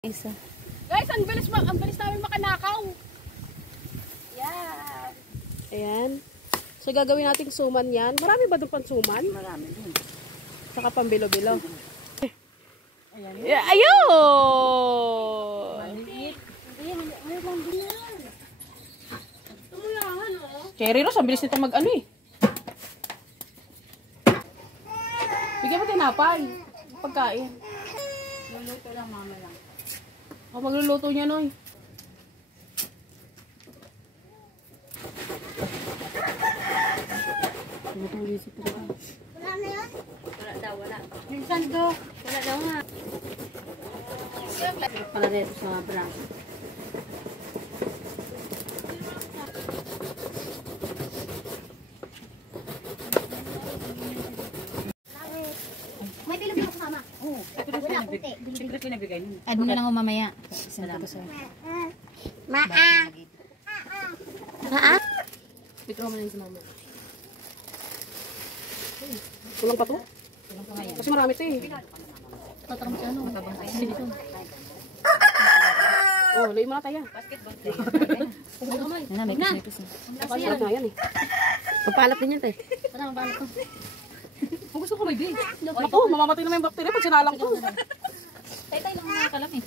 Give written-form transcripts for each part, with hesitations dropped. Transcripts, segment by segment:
Isa. Guys, ang bilis namin makanakaw. Yan. Ayan. So, gagawin natin suman yan. Marami ba doon pang suman? Marami din. Saka pambilo-bilo. Ayan. Yeah, ayun! Maliit. Ayaw lang din yan. Tumuyangan, oh. Cherry Rose, ang bilis nito mag-ano eh. Bigyan mo tinapay. Pagkain. Luluto lang, mama lang. Ako magluluto niya, Noy. Wala na yan? Wala daw, wala. Yung sando. Wala daw nga. Pala dito sa braso. May pilo ko kasama. Oo. Wala, puti. Siyempre pinabigay niyo. Add mo na lang ako mamaya. Salamat. Maa. Maa? Dito naman yun sa mama. Kulang pa to? Kulang pa ngayon. Kasi marami ito eh. Tatakam sa ano? Matabang kayo dito. Oh, layo mo na tayo. Basketball. Yan na, may kusipis na. Papalat na yan eh. Papalat din yan tayo. Tara, mabalot ko. Kung gusto ko may big. Ako, mamamatay naman yung bakterya pag sinalang ko. Tay-tay lang mga kalam eh.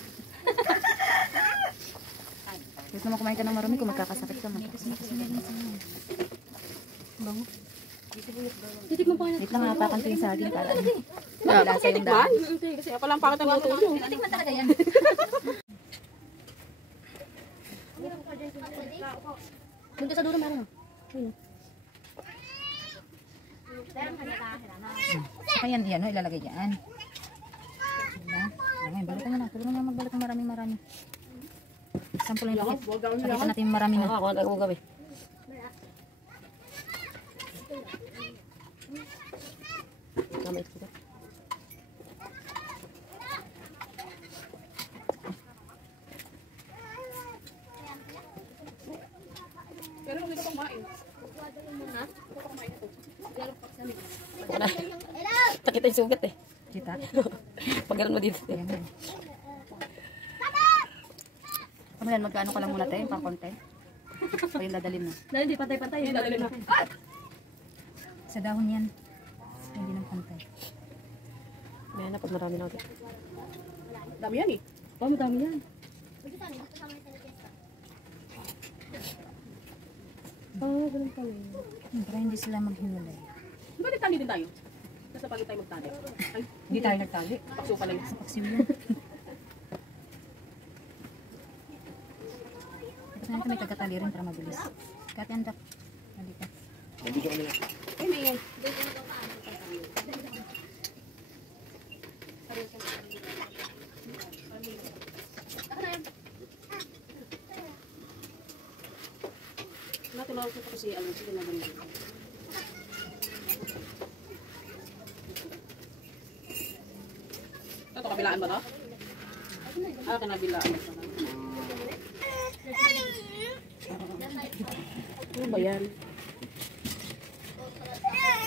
Gusto mo kumain ka ng marami kung magkakasakit ka. Bango. Titik mo pa nga. Wait lang, napakan ko yung saging para ano. Lasa yung daan. Kasi ako lang pakita ng luto nyo. Tikman talaga yan. Punta sa dulo, meron. Saka yan, yan, ilalagay dyan. Diba? Ay, balot mo na. Tulungan niya magbalot ng marami-marami. Sample yung lakit. Pakita natin yung marami na. Ako, ano ko gawin? Namay ko. Pero hindi ko kumain. Ha? Takita yung sugat eh. Kita. Pag gano'n mo dito. Ayan na. Kamalan, magkaano ka lang muna tayo, pang konti. O yung dadalhin na. Dahil hindi pantay-pantay. Dadali na. Sa dahon yan. Hindi ng pantay. Ayan na, pag marami natin. Dami yan eh. Oh, madami yan. Oh, ganun pala yun. Para hindi sila maghiwalay. Di ba nagtali din tayo? Nasa pagod tayo magtali. Ay, Hindi tayo nagtali. pakso pala yun. Sa paksiw yan. Dapat natin may kagkatali rin para mabilis. Kati andak. Halika. Ay, may yan. Natulawag ko kasi ano, sige na ganun. Ito, kabilaan ba to? Ah, kanabilaan. Ano ba yan?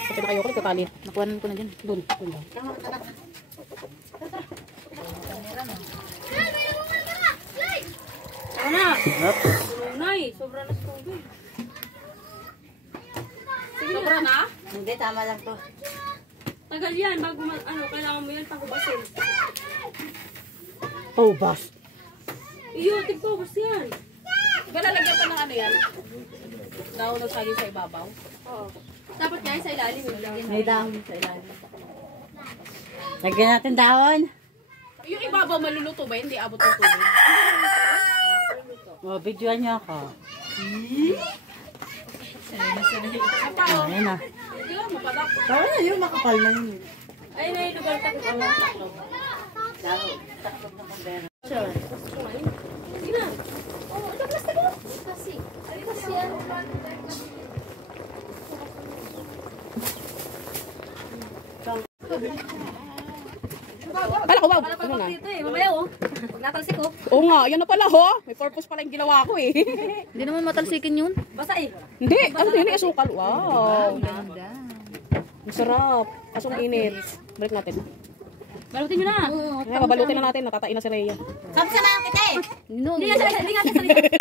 Kapit na kayo ko, nagtatali. Nakuhanan ko na dyan. Doon, doon daw. Ano? Nay, sobra na sa tubig. Sobra na? Hindi, tama lang to. Tagal yan, bago ano, kailangan mo yan pagubasin. Oh, bas. Iyo, tigpubas yan. Ba lalagyan pa ng ano yan? Daon ng saging sa ibabaw? Oo. Dapat yan sa ilalim. May dahon sa ilalim. Lagyan natin dahon. Yung ibabaw maluluto ba? Hindi abot ng tubig. O, videoan niyo ako. Ayun na. Hindi lang mapadak. Parang na yun, makapal na yun. Ay, na yung lugar takot ang taklo. Takot na kambera. Sure. Sige na. Oh, ito plastic mo. Kasi. Kasi yan. Kala ko ba? Ano na? Dito eh, mamaya oh. Pag natalsik oh. Oo nga, yan na pala ho. May purpose pala yung ginawa ko eh. Hindi naman matalsikin yun. Basta eh. Hindi, ano din yung asukal. Wow. Ganda. Masarap. Asong init. Balik natin. Balutin nyo na. Babalutin na natin, natatain na si Rhea. Sabi sa mga kita eh. No, Hindi nga salita.